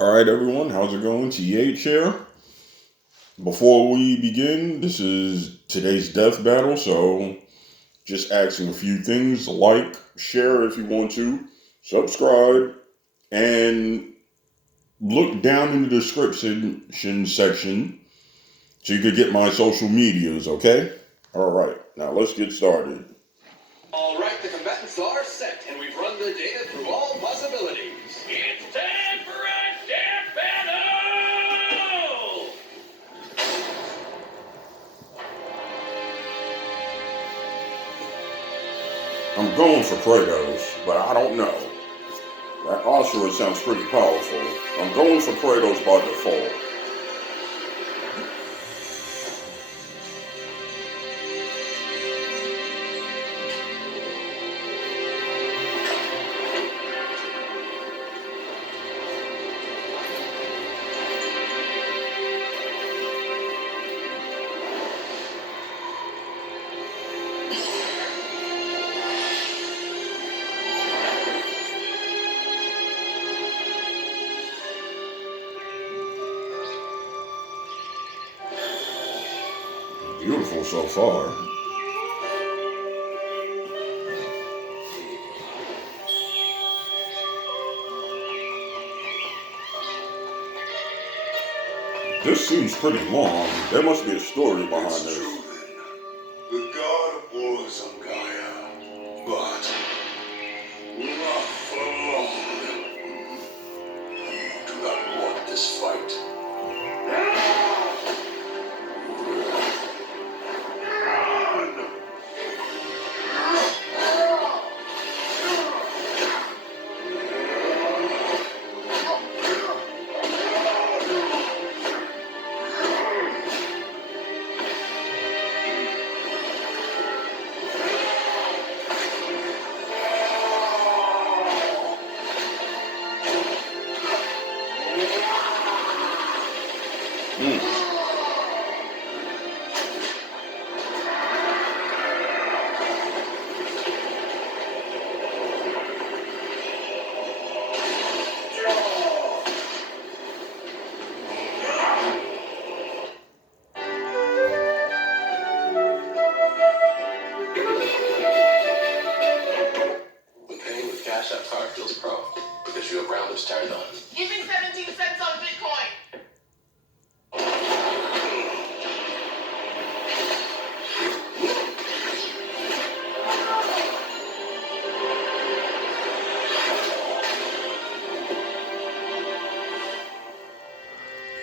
All right, everyone, how's it going? TH here. Before we begin, this is today's death battle, so just asking a few things like, share if you want to, subscribe, and look down in the description section so you can get my social medias, okay? All right, now let's get started. All right, the combatants are set, and we've run the data through all possibilities. It's time for a death battle! I'm going for Kratos, but I don't know. That Asura sounds pretty powerful. I'm going for Kratos by default. Beautiful so far. This seems pretty long. There must be a story behind It's this. true then. The god of war is on Gaia, but not for long. You do not want this fight. When paying with Cash App card feels pro, because you have rounders turned on. Give me 17 cents on Bitcoin.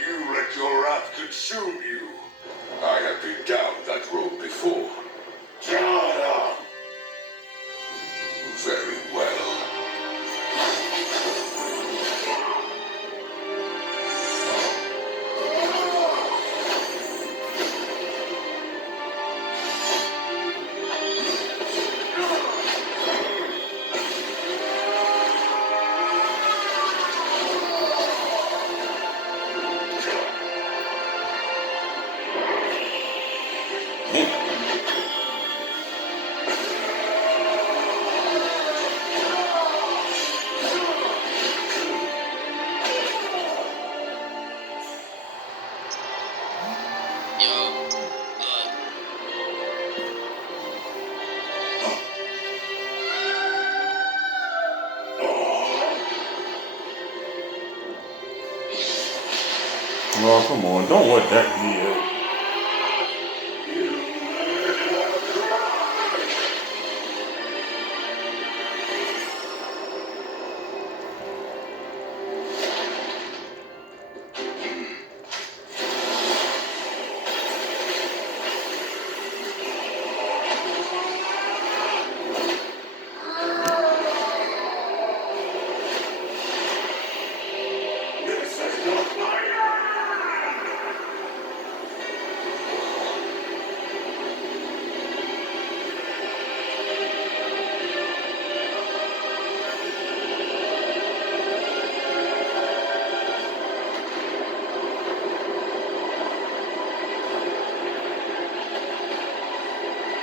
You let your wrath consume you. I have been down that road before. Jada! Very well. Oh, come on, don't let that be it.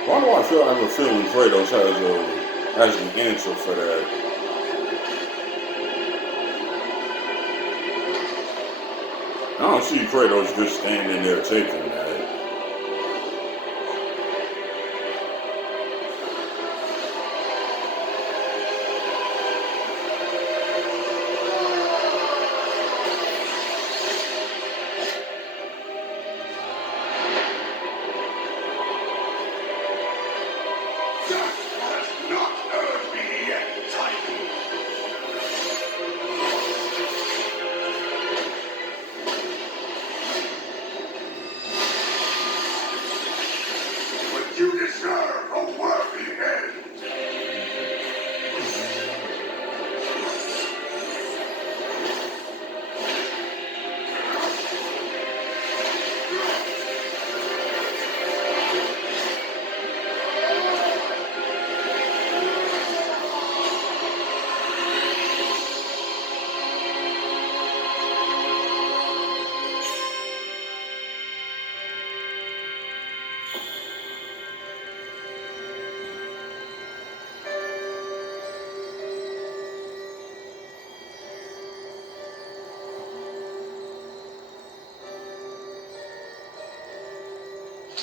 Why do I have a feeling Kratos has the answer for that? see Kratos just standing there taking that. That has not earned me yet, Titan. But you deserve a worthy end.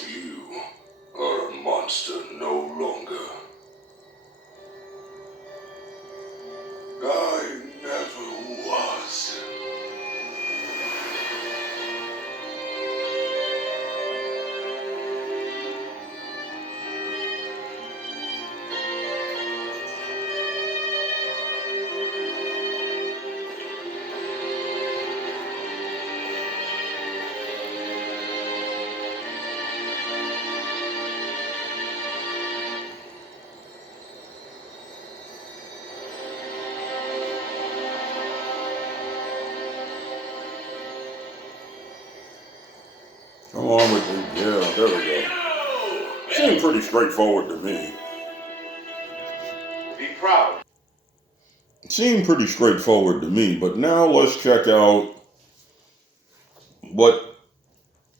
You are a monster no longer. I never was. Come on with it. Yeah, there we go. Seemed pretty straightforward to me. Be proud. It seemed pretty straightforward to me, but now let's check out what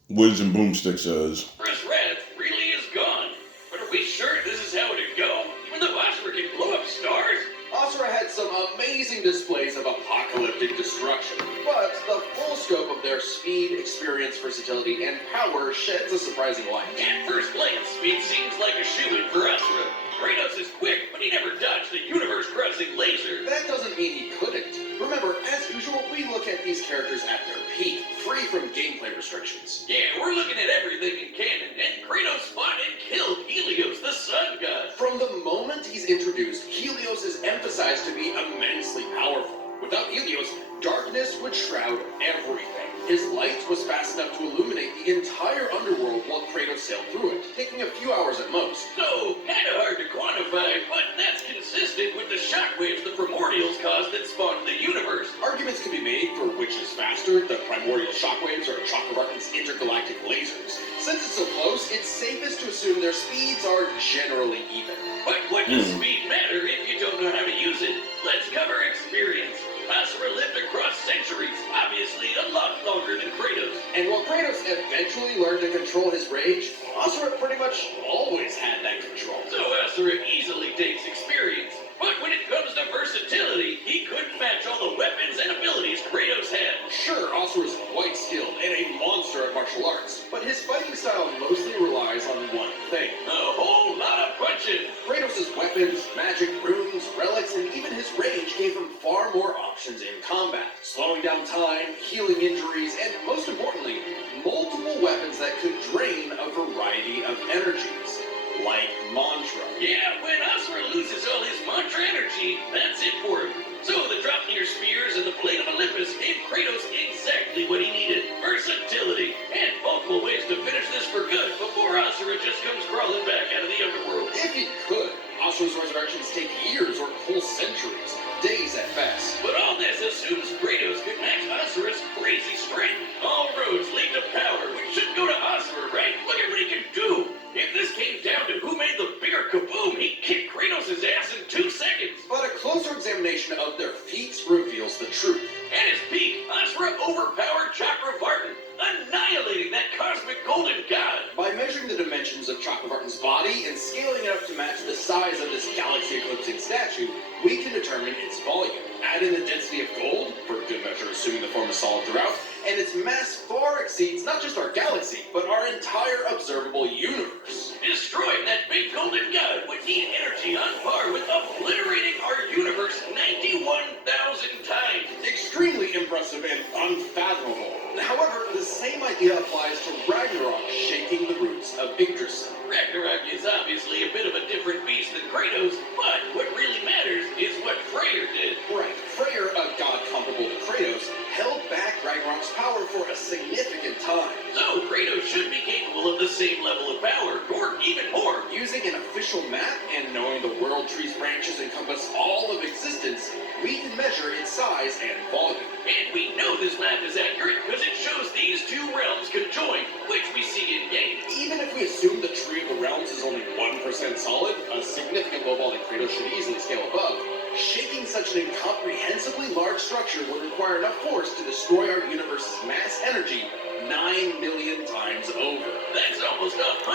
Wiz and Boomstick says. Chris Red really is gone. But are we sure this is how it'd go? Even though Asura can blow up stars? Asura had some amazing displays of apocalyptic destruction, but the full scope of their speed, experience, versatility, and power sheds a surprising light. At first glance, speed seems like a shoo-in for Asura. Kratos is quick, but he never dodged the universe-crossing laser. That doesn't mean he couldn't. Remember, as usual, we look at these characters at their peak, free from gameplay restrictions. Yeah, we're looking at everything in canon, and Kratos fought and killed Helios, the sun god. From the moment he's introduced, Helios is emphasized to be immensely powerful. Without Helios, darkness would shroud everything. His light was fast enough to illuminate the entire underworld while Kratos sailed through it, taking a few hours at most. So, kinda hard to quantify, but that's consistent with the shockwaves the primordials caused that spawned the universe. Arguments can be made for which is faster, the primordial shockwaves or Chakravartin's intergalactic lasers. Since it's so close, it's safest to assume their speeds are generally even. But what does speed matter if you don't know how to use it? Let's cover experience. Asura lived across centuries, obviously a lot longer than Kratos. And while Kratos eventually learned to control his rage, Asura pretty much always had that control. So Asura easily takes experience. But when it comes to versatility, he couldn't match all the weapons and abilities Kratos had. Sure, Asura's quite skilled and a monster at martial arts, but his fighting style mostly relies on one thing. A whole lot of punching. Kratos' weapons, magic, runes, relics, and even his rage gave him far more options in combat, slowing down time, healing injuries, and most importantly, multiple weapons that could drain a variety of energies, like mantra. Yeah, when Asura loses all his mantra energy, that's it for him. So the Dropnir spears and the Blade of Olympus gave Kratos exactly what he needed. Versatility, and multiple ways to finish this for good before Asura just comes crawling back out of the underworld. If he could, Asura's resurrections take years or whole centuries, days at best. But all this assumes Kratos could match Asura's crazy strength. All roads lead to power, which should go to Asura, right? Look at what he can do. If this came down to who made the bigger kaboom, he'd kick Kratos' ass in 2 seconds. But a closer examination of their feats reveals the truth. At his peak, Asura overpowered Chakravartin, annihilating that cosmic golden god. By measuring the dimensions of Chakravartin's body and scaling it up to match the size of this galaxy-eclipsing statue, we can determine its volume. Add in the density of gold, for good measure assuming the form is solid throughout, and its mass far exceeds not just our galaxy, but our entire observable universe. Destroying that big golden god would need energy on par with obliterating our universe 91,000 times. Extremely impressive and unfathomable. However, the same idea applies to Ragnarok shaking the roots of Yggdrasil. Ragnarok is obviously a bit of a different beast than Kratos, but what really matters is what Freyr did. Right, Freyr, a god comparable to Kratos, held back Ragnarok's power for a significant time. So Kratos should be capable of the same level of power, or even more. Using an official map and knowing the world tree's branches encompass all of existence, we can measure its size and volume. And we know this map is accurate because it shows these two realms conjoined, which we see in game. Even if we assume the tree of the realms is only 1% solid, a significant lowball that Kratos should easily scale above, shaking such an incomprehensibly large structure would require enough force to destroy our universe's mass energy 9 million times over. That's almost 100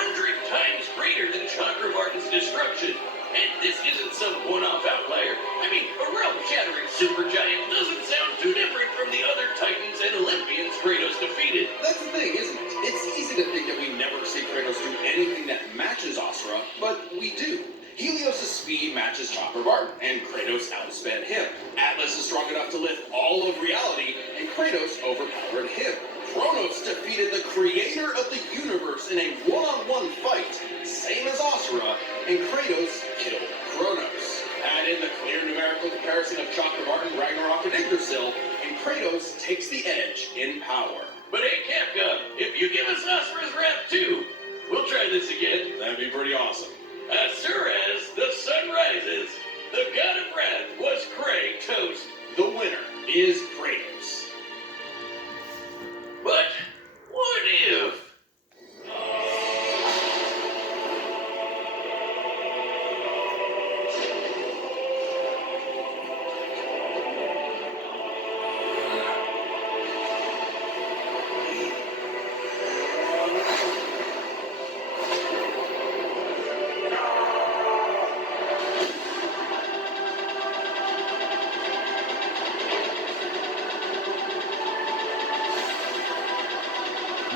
times greater than Chakravartin's destruction. And this isn't some one-off outlier. I mean, a realm-shattering supergiant doesn't sound too different from the other Titans and Olympians Kratos defeated. That's the thing, isn't it? It's easy to think that we never see Kratos do anything that matches Asura, but we do. Helios' speed matches Chakravartin, and Kratos outsped him. Atlas is strong enough to lift all of reality, and Kratos overpowered him. Kronos defeated the creator of the universe in a one-on-one fight, same as Asura, and Kratos killed Kronos. Add in the clear numerical comparison of Chakravartin, Ragnarok, and Yggdrasil, and Kratos takes the edge in power. But hey, Capcom, if you give us Asura's Wrath 2, we'll try this again. That'd be pretty awesome. Asura's The Sun Rises. The god of wrath was Kratos. The winner is Kratos. But what if?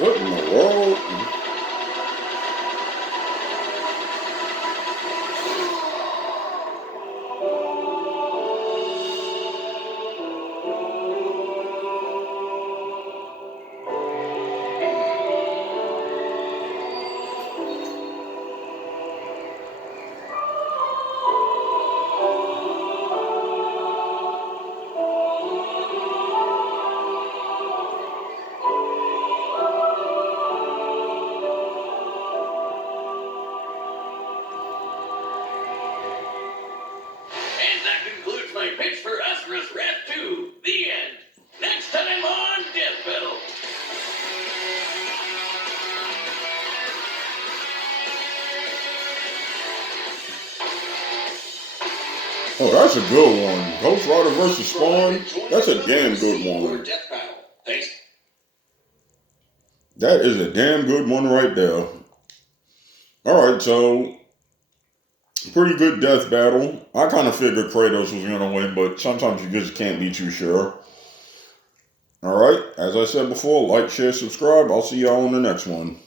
What in the world? And that concludes my pitch for Asura's Wrath 2. The end. Next time on Death Battle. Oh, that's a good one. Ghost Rider versus Spawn. That's a damn good one. Death Battle. Thanks. That is a damn good one right there. Alright, so pretty good death battle. I kind of figured Kratos was going to win, but sometimes you just can't be too sure. Alright, as I said before, like, share, subscribe. I'll see y'all in the next one.